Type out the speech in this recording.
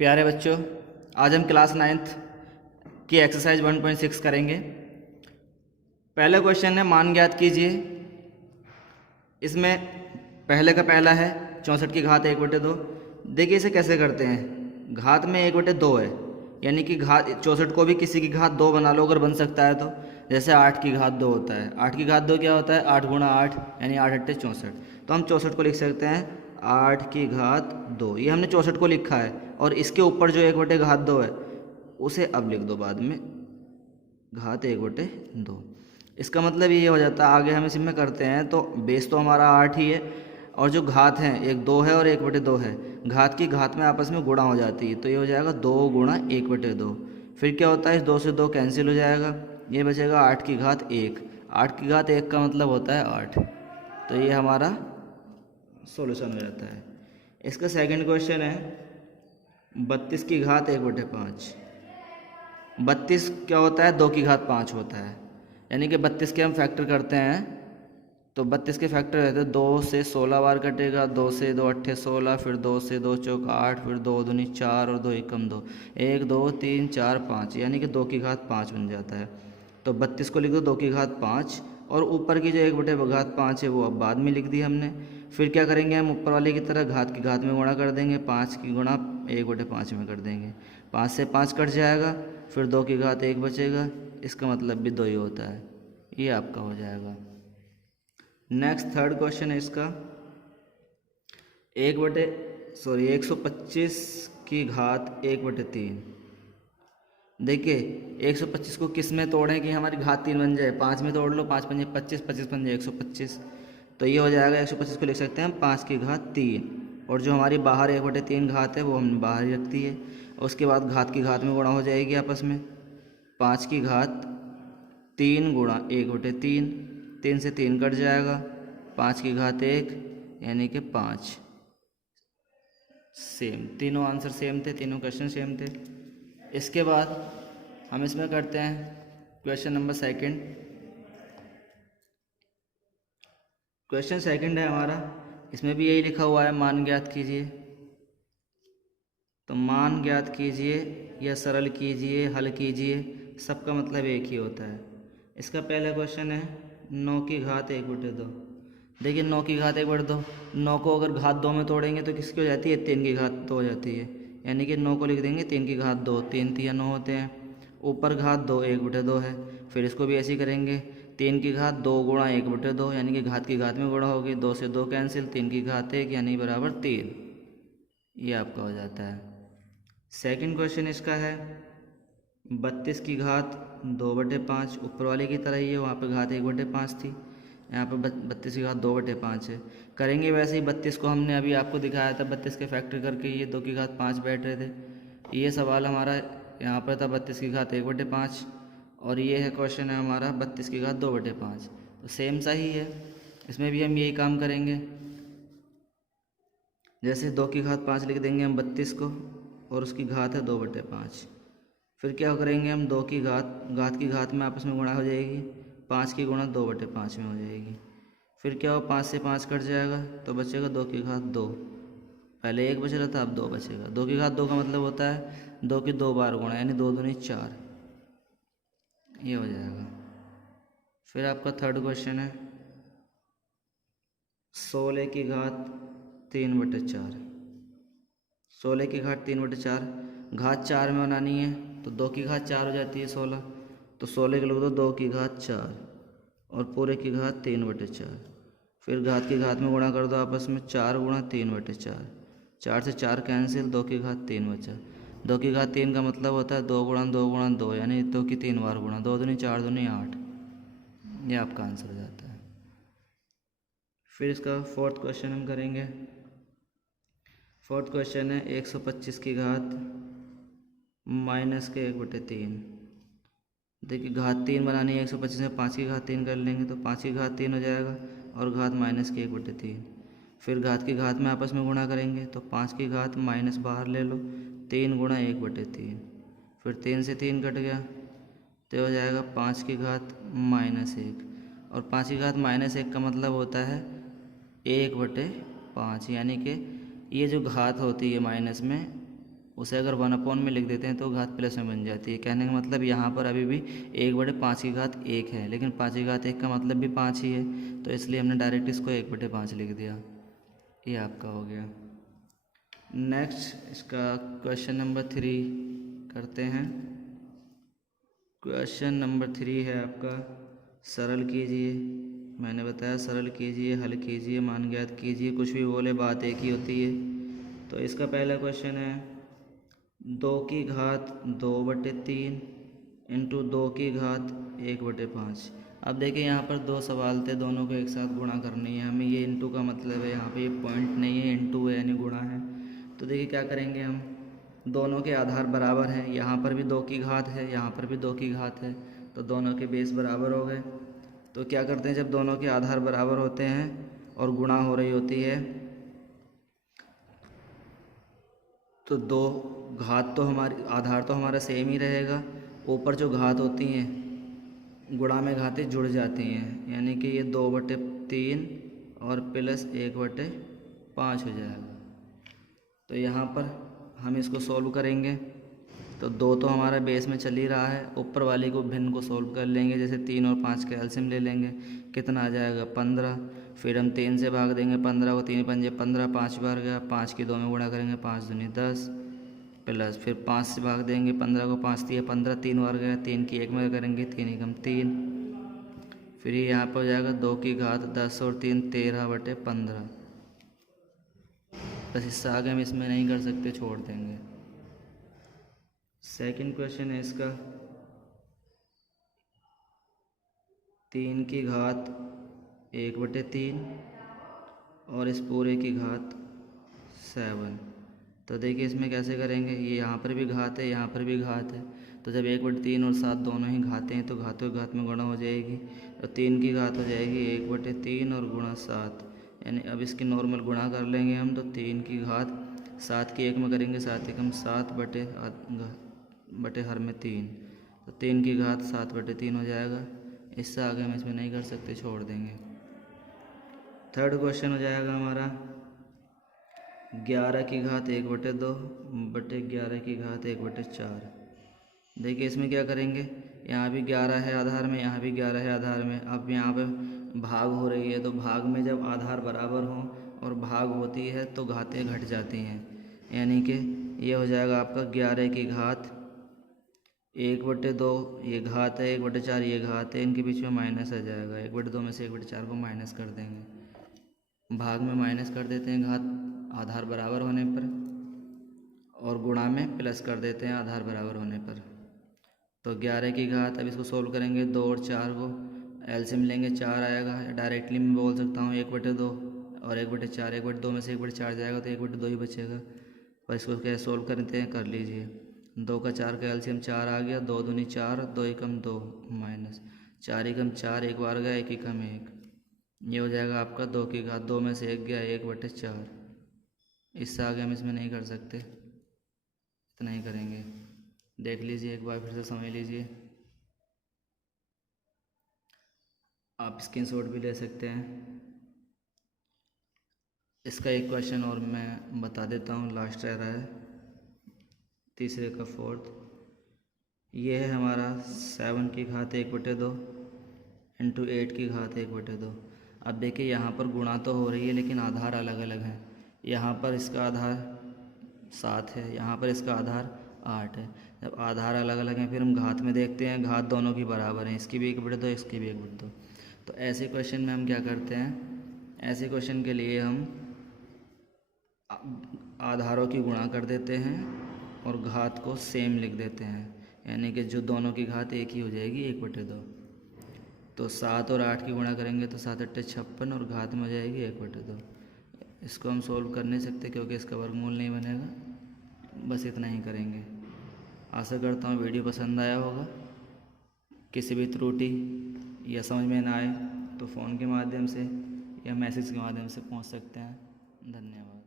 प्यारे बच्चों, आज हम क्लास 9th की एक्सरसाइज 1.6 करेंगे। पहला क्वेश्चन है मान ज्ञात कीजिए। इसमें पहले का पहला है 64 की घात 1/2। देखिए इसे कैसे करते हैं। घात में 1/2 है, यानी कि घात 64 को भी किसी की घात 2 बना लो अगर बन सकता है तो। जैसे 8 की घात 2 होता है। 8 की घात 2 क्या होता है? 8 गुणा 8 यानी 8 8 64। तो हम 64 को लिख सकते हैं 8 की घात 2। ये हमने 64 को लिखा है और इसके ऊपर जो 1/2 है उसे अब लिख दो बाद में घात 1/2। इसका मतलब ये हो जाता है। आगे हम इसी में करते हैं तो बेस तो हमारा 8 ही है और जो घात हैं एक 2 है और 1/2 है। घात की घात में आपस में गुणा हो जाती है तो ये हो जाएगा 2 गुणा 1/2। फिर क्या होता है, इस 2 से 2 कैंसिल हो जाएगा, ये बचेगा 8 की घात 1। 8 की घात 1 का मतलब होता है 8। तो ये हमारा सॉल्यूशन हो जाता है। इसका सेकंड क्वेश्चन है 32 की घात 1/5। 32 क्या होता है? 2 की घात 5 होता है, यानी कि 32 के हम फैक्टर करते हैं तो 32 के फैक्टर रहते हैं 2 से 16 बार कटेगा। 2 से 2 8 16, फिर 2 से 2 चौक 8, फिर 2 दूनी 4 और 2 एकम 2, 1 2 3 4 5, यानी कि 2 की घात 5 बन जाता है। तो 32 को लिख दो 2 की घात 5 और ऊपर की जो 1/5 है वो अब बाद में लिख दी हमने। फिर क्या करेंगे हम ऊपर वाले की तरह घात की घात में गुणा कर देंगे, 5 की गुणा 1/5 में कर देंगे। 5 से 5 कट जाएगा, फिर 2 की घात 1 बचेगा। इसका मतलब भी 2 ही होता है। ये आपका हो जाएगा। नेक्स्ट थर्ड क्वेश्चन है इसका 125 की घात 1/3। देखिए 125 को किस में तोड़ें कि हमारी घात 3 बन जाए? 5 में तोड़ लो, 5 पंजे 25, 25 पंजे 125। तो ये हो जाएगा 125 को लिख सकते हैं हम 5 की घात 3। और जो हमारी बाहर 1/3 घात है वो हमने बाहर ही रख दी है। उसके बाद घात की घात में गुणा हो जाएगी आपस में। 5 की घात 3 गुणा 1/3, 3 से 3 कट जाएगा, 5 की घात 1 यानी कि 5। सेम, तीनों आंसर सेम थे, तीनों क्वेश्चन सेम थे। इसके बाद हम इसमें करते हैं question number second. Question second है हमारा, इसमें भी यही लिखा हुआ है मान ज्ञात कीजिए। तो मान ज्ञात कीजिए या सरल कीजिए, हल कीजिए, सबका मतलब एक ही होता है। इसका पहला क्वेश्चन है 9 की घात 1/2। देखिए 9 की घात 1/2, 9 को अगर घात 2 में तोड़ेंगे तो किसकी हो जाती है? 3 की घात 2 हो जाती है, यानी कि 9 को लिख देंगे 3 की घात 2। 3 3 9 होते हैं। ऊपर घात 2 1/2 है, फिर इसको भी ऐसे ही करेंगे 3 की घात 2 गुणा 1/2, यानी कि घात की घात में गुणा होगी। 2 से 2 कैंसिल, 3 की घात 1 यानी बराबर 3। ये आपका हो जाता है। सेकंड क्वेश्चन इसका है 32 की घात 2/5। ऊपर वाले की तरह ही है, वहाँ पे घात 1/5 थी, यहाँ पे 32 की घात 2/5 है। करेंगे वैसे ही। 32 को हमने अभी आपको दिखाया था 32 के फैक्टर करके ये 2 की घात 5 बैठ रहे थे। ये सवाल हमारा यहाँ पर था 32 की घात 1/5 और ये है क्वेश्चन है हमारा 32 की घात 2/5। तो सेम सा ही है, इसमें भी हम यही काम करेंगे। जैसे 2 की घात 5 लिख देंगे हम 32 को और उसकी घात है 2/5। फिर क्या करेंगे हम 2 की घात की घात में आपस में गुणा हो जाएगी, 5 की गुणा 2/5 में हो जाएगी। फिर क्या हो 5 से 5 कट जाएगा तो बचेगा 2 की घात 2। पहले 1 बच रहा था, अब 2 बचेगा। 2 की घात 2 का मतलब होता है 2 की 2 बार गुणा, यानी 2 दूनी 4। ये हो जाएगा। फिर आपका थर्ड क्वेश्चन है 16 की घात 3/4। 16 की घात 3/4, घात 4 में बनानी है तो 2 की घात 4 हो जाती है 16। तो 16 के लोग तो 2 की घात 4 और पूरे की घात 3/4। फिर घात की घात में गुणा कर दो आपस में, 4 गुणा 3/4, 4 से 4 कैंसिल, 2 की घात 3 बचा। 2 की घात 3 का मतलब होता है 2 गुणा 2 गुणा 2, यानी 2 की 3 बार गुणा, 2 दूनी 4 दूनी 8। ये आपका आंसर हो जाता है। फिर इसका फोर्थ क्वेश्चन हम करेंगे। फोर्थ क्वेश्चन है 125 की घात -1/3। देखिए घात 3 बनानी है 125 में, 5 की घात 3 कर लेंगे तो 5 की घात 3 हो जाएगा और घात -1/3। फिर घात की घात में आपस में गुणा करेंगे तो 5 की घात माइनस बाहर ले लो, 3 गुणा 1/3। फिर 3 से 3 कट गया तो हो जाएगा 5 की घात -1। और 5 की घात -1 का मतलब होता है 1/5, यानी कि ये जो घात होती है माइनस में उसे अगर 1/, में लिख देते हैं तो घात प्लस में बन जाती है। कहने का मतलब यहाँ पर अभी भी 1/5 की घात 1 है, लेकिन 5 की घात 1 का मतलब भी 5 ही है, तो इसलिए हमने डायरेक्ट इसको 1/5 लिख दिया। ये आपका हो गया। नेक्स्ट इसका क्वेश्चन नंबर 3 करते हैं। क्वेश्चन नंबर 3 है आपका, सरल कीजिए। मैंने बताया सरल कीजिए, हल कीजिए, मान ज्ञात कीजिए, कुछ भी बोले बात एक ही होती है। तो इसका पहला क्वेश्चन है 2 की घात 2/3 इंटू 2 की घात 1/5। अब देखिए यहाँ पर दो सवाल थे, दोनों को एक साथ गुणा करनी है हमें। ये इंटू का मतलब है यहाँ पे ये पॉइंट नहीं है, इंटू है यानी गुणा है। तो देखिए क्या करेंगे हम, दोनों के आधार बराबर हैं, यहाँ पर भी 2 की घात है, यहाँ पर भी 2 की घात है, तो दोनों के बेस बराबर हो गए। तो क्या करते हैं, जब दोनों के आधार बराबर होते हैं और गुणा हो रही होती है तो दो घात तो हमारी, आधार तो हमारा सेम ही रहेगा, ऊपर जो घात होती हैं गुणा में घातें जुड़ जाती हैं, यानी कि ये 2/3 और प्लस 1/5 हो जाएगा। तो यहाँ पर हम इसको सॉल्व करेंगे तो 2 तो हमारा बेस में चल ही रहा है, ऊपर वाली को भिन्न को सॉल्व कर लेंगे, जैसे 3 और 5 का एलसीएम ले लेंगे, कितना आ जाएगा 15। फिर हम 3 से भाग देंगे 15 को, 3 पंजे 15, 5 बार गया, 5 की 2 में गुणा करेंगे, 5 दूनी 10, प्लस फिर 5 से भाग देंगे 15 को, 5 दिया 15, 3 बार गया, 3 की 1 में करेंगे, 3 एकम 3। फिर ये यहाँ पर हो जाएगा 2 की घात 10 और 3 13/15। बस इससे आगे हम इसमें नहीं कर सकते, छोड़ देंगे। सेकंड क्वेश्चन है इसका 3 की घात 1/3 और इस पूरे की घात 7। तो देखिए इसमें कैसे करेंगे, ये यहाँ पर भी घात है, यहाँ पर भी घात है, तो जब 1/3 और 7 दोनों ही घाते हैं तो घातों की घात में गुणा हो जाएगी, तो 3 की घात हो जाएगी 1/3 और गुणा 7, यानी अब इसकी नॉर्मल गुणा कर लेंगे हम, तो 3 की घात 7 की 1 में करेंगे, 7 एकम 7 बटे हर में 3, तो 3 की घात 7/3 हो जाएगा। इससे आगे हम इसमें नहीं कर सकते, छोड़ देंगे। थर्ड क्वेश्चन हो जाएगा हमारा 11 की घात 1/2 बटे 11 की घात 1/4। देखिए इसमें क्या करेंगे, यहाँ भी 11 है आधार में, यहाँ भी 11 है आधार में। अब यहाँ पे भाग हो रही है, तो भाग में जब आधार बराबर हो और भाग होती है तो घातें घट जाती हैं, यानी कि ये हो जाएगा आपका 11 की घात 1/2, ये घात है 1/4, ये घात है, इनके बीच में माइनस आ जाएगा, 1/2 में से 1/4 को माइनस कर देंगे, भाग में माइनस कर देते हैं घात आधार बराबर होने पर, और गुणा में प्लस कर देते हैं आधार बराबर होने पर। तो 11 की घात, अब इसको सोल्व करेंगे, 2 और 4 को एलसीएम लेंगे, 4 आएगा। डायरेक्टली मैं बोल सकता हूँ 1/2 और 1/4, 1/2 में से 1/4 जाएगा तो 1/2 ही बचेगा। और इसको कैसे सोल्व करते हैं, कर लीजिए। 2 का 4 का एलसीएम 4 आ गया, 2 दूनी 4, 2 एकम 2 माइनस 4 एकम 4, एक बार गया 1 एकम 1, ये हो जाएगा आपका 2 की घात 2 में से 1 गया 1/4। इससे आगे हम इसमें नहीं कर सकते, इतना ही करेंगे। देख लीजिए एक बार, फिर से समझ लीजिए, आप स्क्रीनशॉट भी ले सकते हैं। इसका एक क्वेश्चन और मैं बता देता हूँ, लास्ट रह रहा है, तीसरे का फोर्थ। ये है हमारा 7 की घात 1/2 इंटू 8 की घात 1/2। अब देखिए यहाँ पर गुणा तो हो रही है लेकिन आधार अलग अलग हैं। यहाँ पर इसका आधार 7 है, यहाँ पर इसका आधार 8 है। जब आधार अलग अलग हैं फिर हम घात में देखते हैं, घात दोनों की बराबर हैं, इसकी भी 1/2 इसकी भी 1/2। तो ऐसे क्वेश्चन में हम क्या करते हैं, ऐसे क्वेश्चन के लिए हम आधारों की गुणा कर देते हैं और घात को सेम लिख देते हैं, यानी कि जो दोनों की घात एक ही हो जाएगी 1/2। तो 7 और 8 की गुणा करेंगे तो 7 8 56 और घात में हो जाएगी 1/2। इसको हम सोल्व कर नहीं सकते क्योंकि इसका वर्गमूल नहीं बनेगा। बस इतना ही करेंगे। आशा करता हूँ वीडियो पसंद आया होगा। किसी भी त्रुटि या समझ में ना आए तो फ़ोन के माध्यम से या मैसेज के माध्यम से पूछ सकते हैं। धन्यवाद।